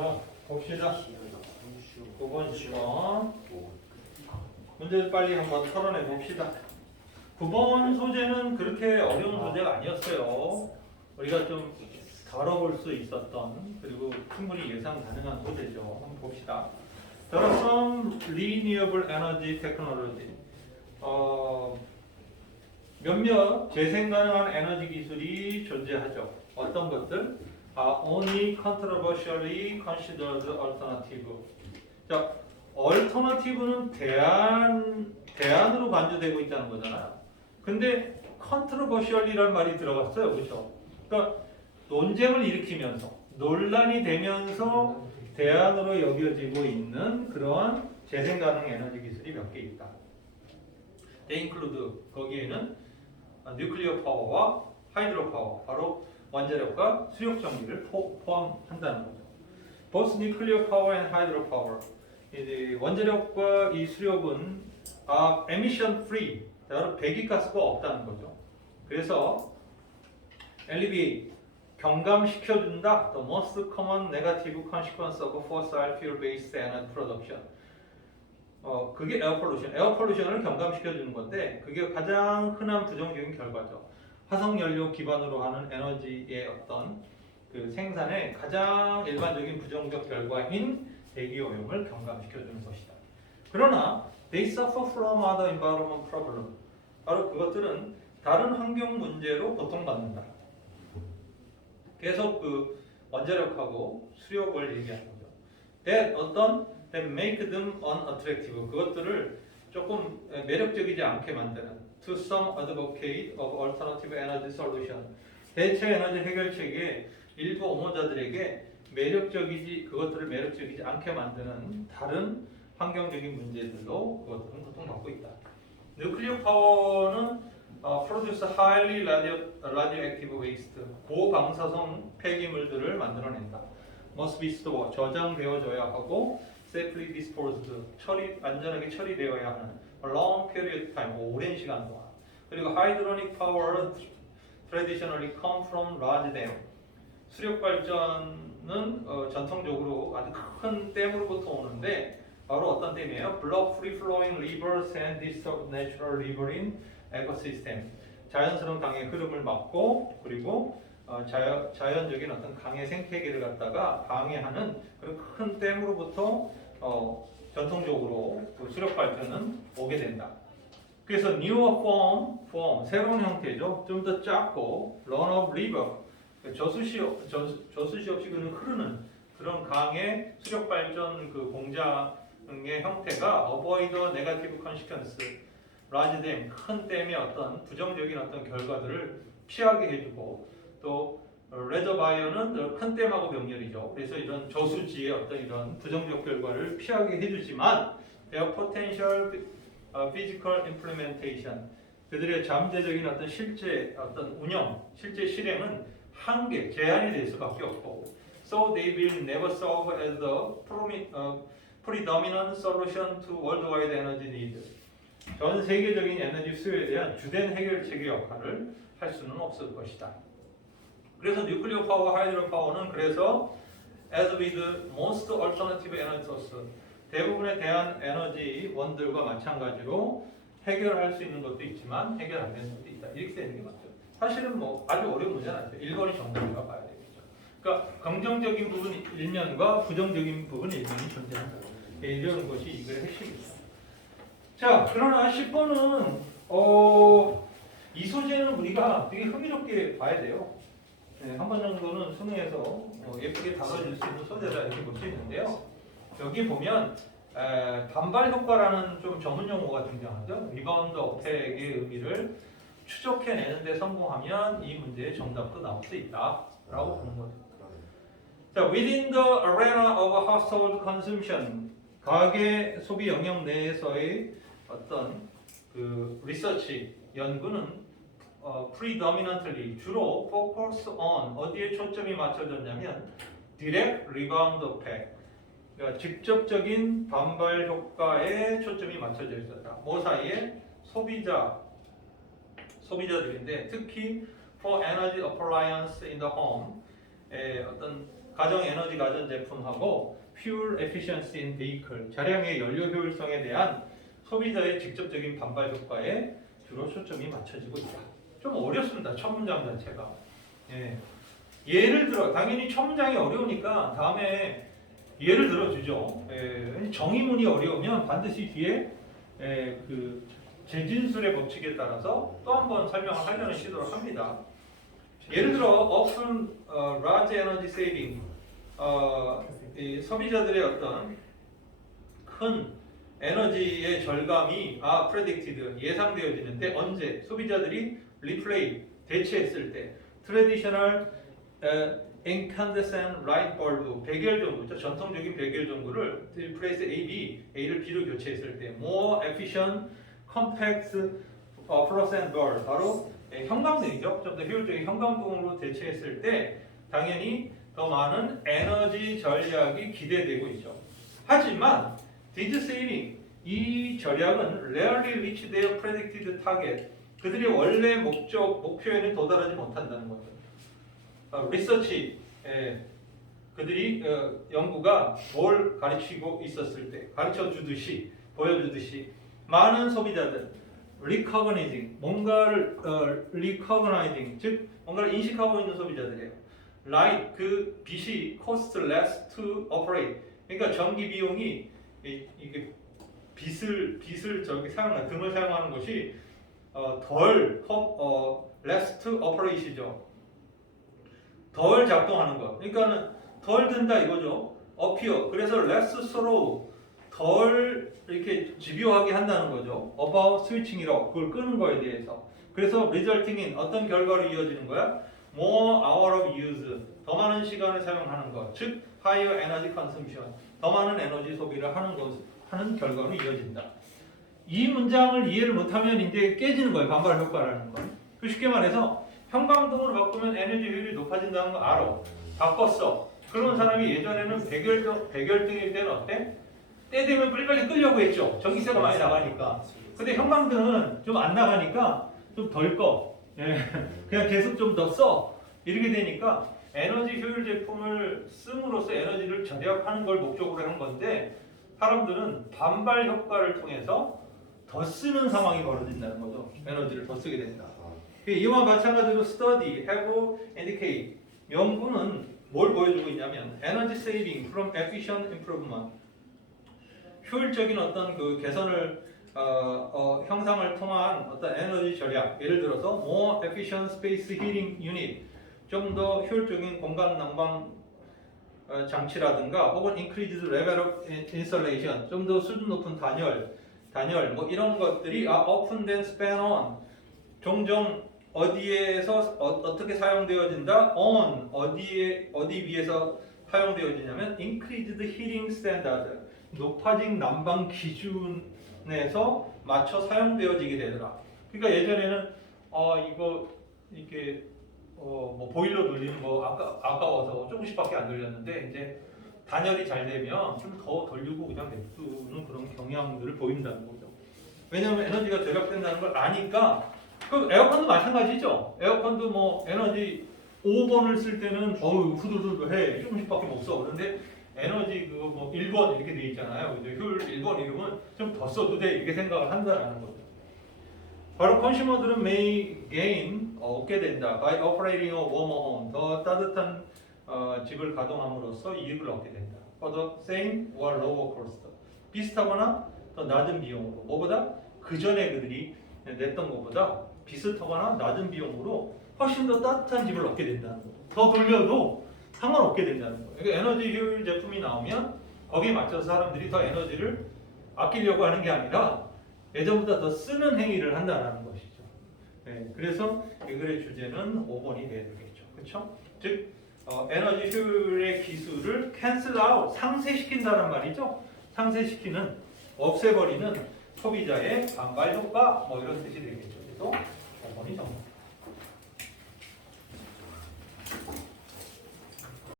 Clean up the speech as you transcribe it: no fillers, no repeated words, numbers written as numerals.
자, 봅시다. 9번 시험. 문제를 빨리 한번 털어내 봅시다. 9번 소재는 그렇게 어려운 소재가 아니었어요. 우리가 좀 다뤄볼 수 있었던, 그리고 충분히 예상 가능한 소재죠. 한번 봅시다. There are some renewable energy technology. 몇몇 재생 가능한 에너지 기술이 존재하죠. 어떤 것들? Only controversially considered alternative. 자, alternative는 대안으로 간주되고 있다는 거잖아요. 근데 controversially라는 말이 들어갔어요, 그렇죠? 그러니까 논쟁을 일으키면서 논란이 되면서 대안으로 여겨지고 있는 그러한 재생 가능 에너지 기술이 몇 개 있다. They include 거기에는 뉴클리어 파워와 하이드로 파워, 바로 원자력과 수력 전기를 포함한다는 거죠. Both nuclear power and hydro power. 이제 원자력과 이 수력은 emission free, 바로 배기가스가 없다는 거죠. 그래서 alleviate, 경감시켜준다. The most common negative consequence of fossil fuel-based energy production. 그게 에어 폴루션. 에어 폴루션을 경감시켜주는 건데 그게 가장 흔한 부정적인 결과죠. 화석연료 기반으로 하는 에너지의 어떤 그 생산의 가장 일반적인 부정적 결과인 대기오염을 경감시켜주는 것이다. 그러나 they suffer from other environment problem. 바로 그것들은 다른 환경 문제로 고통받는다. 계속 그 원자력하고 수력을 얘기하는 거죠. that make them unattractive. 그것들을 조금 매력적이지 않게 만드는 to some advocate of alternative energy solution. 대체 에너지 해결책의 일부 옹호자들에게 그것들을 매력적이지 않게 만드는 다른 환경적인 문제들로 그것들은 고통받고 있다. 누클리어 파워는 produce highly radioactive waste, 고방사성 폐기물들을 만들어낸다. must be stored, 저장되어져야 하고 safely disposed, 안전하게 처리되어야 하는 a long period of time, 오랜 시간 동안. 그리고 hydronic power traditionally come from large dam. 수력 발전은 전통적으로 아주 큰 댐으로부터 오는데 바로 어떤 댐이에요? Block free flowing rivers and disturb natural riverine ecosystem. 자연스러운 강의 흐름을 막고 그리고 자연적인 어떤 강의 생태계를 갖다가 방해하는 그런 큰 댐으로부터 전통적으로 그 수력 발전은 오게 된다. 그래서 newer form 새로운 형태죠. 좀 더 작고 run of river, 저수시 없이 그냥 흐르는 그런 강의 수력 발전 그 공장의 형태가 avoid negative consequence, large dam, 큰 댐의 어떤 부정적인 어떤 결과들을 피하게 해주고 또 레저바이어는 큰 댐하고 병렬이죠. 그래서 이런 저수지의 어떤 이런 부정적 결과를 피하게 해주지만 their potential physical implementation, 그들의 잠재적인 어떤 실제 어떤 운영, 실제 실행은 한계, 제한이 될 수밖에 없고, so they will never serve as the predominant solution to worldwide energy needs. 전 세계적인 에너지 수요에 대한 주된 해결책의 역할을 할 수는 없을 것이다. 그래서 뉴클리어 파워, 하이드로 파워는 그래서 as with most alternative energy source, 대부분의 대한 에너지 원들과 마찬가지로 해결할 수 있는 것도 있지만 해결 안 되는 것도 있다. 이렇게 되는 게 맞죠. 사실은 뭐 아주 어려운 문제는 아니죠. 1번이 정답인가 봐야 되겠죠. 그러니까 긍정적인 부분 일면과 부정적인 부분 일면이 존재한다. 이런 것이 이 글의 핵심입니다. 자, 그러나 10번은 이 소재는 우리가 되게 흥미롭게 봐야 돼요. 네, 한 번 정도는 수능에서 예쁘게 다뤄질 수 있는 소재다 이렇게 볼 수 있는데요. 여기 보면 반발 효과라는 좀 전문 용어가 등장하죠. 리바운드 어택의 의미를 추적해내는 데 성공하면 이 문제의 정답도 나올 수 있다라고 보는 거죠. 자, within the arena of household consumption, 가계 소비 영역 내에서의 어떤 그 리서치 연구는 predominantly 주로 focus on 어디에 초점이 맞춰졌냐면 direct rebound effect, 그러니까 직접적인 반발 효과에 초점이 맞춰져 있었다. 뭐 사이에? 소비자들인데 특히 for energy appliance in the home, 어떤 가정 에너지 가전제품하고 fuel efficiency in vehicle, 차량의 연료 효율성에 대한 소비자의 직접적인 반발 효과에 주로 초점이 맞춰지고 있다. 좀 어렵습니다. 첫 문장 자체가. 예. 예를 들어 당연히 첫 문장이 어려우니까 다음에 예를 들어주죠. 예. 정의문이 어려우면 반드시 뒤에 그 재진술의 법칙에 따라서 또 한 번 설명을 하려는 시도를 합니다. 예를 들어 often large energy saving, 이 소비자들의 어떤 큰 에너지의 절감이 predicted, 예상되어지는데 언제? 소비자들이 replace, 대체했을 때 traditional incandescent light bulb, 백열 전구죠. 전통적인 백열 전구를 replace A를 B로 교체했을 때 more efficient, compact fluorescent bulb, 바로 형광등이죠. 좀 더 효율적인 형광등으로 대체했을 때 당연히 더 많은 에너지 전략이 기대되고 있죠. 하지만 This saving, 이 절약은 rarely reach their predicted target, 그들이 원래 목표에는 도달하지 못한다는 거죠. 리서치, 그들이 연구가 뭘 가르치고 있었을 때, 가르쳐 주듯이, 보여주듯이 많은 소비자들 recognizing, 뭔가를 recognizing, 즉 뭔가를 인식하고 있는 소비자들이에요. Light, 그 빛이 cost less to operate, 그러니까 전기 비용이 이게 빛을 저기 사용하는, 등을 사용하는 것이 덜 less to operate이죠. 덜 작동하는 것. 그러니까는 덜 든다 이거죠. appear. 그래서 less slow, 덜 이렇게 집요하게 한다는 거죠. about switching이라고, 그걸 끄는 거에 대해서. 그래서 resulting in, 어떤 결과로 이어지는 거야? more hour of use, 더 많은 시간을 사용하는 것. 즉 higher energy consumption, 더 많은 에너지 소비를 하는 결과로 이어진다. 이 문장을 이해를 못하면 이제 깨지는 거예요. 반발 효과라는 건. 쉽게 말해서 형광등으로 바꾸면 에너지 효율이 높아진다는 거 알아. 바꿨어. 그런 사람이 예전에는 백열등일 때는 어때? 때 되면 빨리빨리 끄려고 했죠. 전기세가 많이 나가니까. 근데 형광등은 좀 안 나가니까 좀 덜 꺼. 예. 그냥 계속 좀 더 써. 이렇게 되니까 에너지 효율 제품을 씀으로써 에너지를 절약하는 걸 목적으로 한 건데, 사람들은 반발 효과를 통해서 더 쓰는 상황이 벌어진다는 거죠. 에너지를 더 쓰게 된다. 이와 마찬가지로 study, have, indicate, 연구는 뭘 보여주고 있냐면 energy saving from efficient improvement, 효율적인 어떤 그 개선을 형상을 통한 어떤 에너지 절약, 예를 들어서 more efficient space heating unit, 좀 더 효율적인 공간 난방 장치라든가, 혹은 increased level of insulation, 좀 더 수준 높은 단열 뭐 이런 것들이 often then spent on, 종종 어디에서 어떻게 사용되어진다? on, 어디 위에서 사용되어지냐면 increased heating standard, 높아진 난방 기준에서 맞춰 사용되어지게 되더라. 그러니까 예전에는 이거 이렇게 뭐 보일러 돌리는 거 아까워서 조금씩밖에 안 돌렸는데, 이제 단열이 잘 되면 좀 더 돌리고 그냥 냅두는 그런 경향들을 보인다는 거죠. 왜냐하면 에너지가 절약된다는 걸 아니까. 그 에어컨도 마찬가지죠. 에어컨도 뭐 에너지 5번을 쓸 때는 후두두두 해, 조금씩밖에 못 써. 그런데 에너지 그거 뭐 1번 이렇게 돼 있잖아요. 이제 효율 1번 이러면 좀 더 써도 돼, 이렇게 생각을 한다는 거죠. 바로 컨슈머들은 may gain, 얻게 된다. by operating a warmer home, 더 따뜻한 집을 가동함으로써 이익을 얻게 된다. for the same or lower cost, 비슷하거나 더 낮은 비용으로. 뭐보다? 그 전에 그들이 냈던 것보다 비슷하거나 낮은 비용으로 훨씬 더 따뜻한 집을 얻게 된다는 거죠. 더 돌려도 상관없게 된다는 거예요. 그러니까 에너지 효율 제품이 나오면 거기에 맞춰서 사람들이 더 에너지를 아끼려고 하는 게 아니라 예전보다 더 쓰는 행위를 한다는 것이죠. 네, 그래서 이 글의 주제는 5번이 돼야 되겠죠. 그렇죠? 즉 에너지 효율의 기술을 cancel out, 상쇄시킨다는 말이죠. 상쇄시키는, 없애버리는 소비자의 반발 효과, 뭐 이런 뜻이 되겠죠. 그래서 5번이 정답.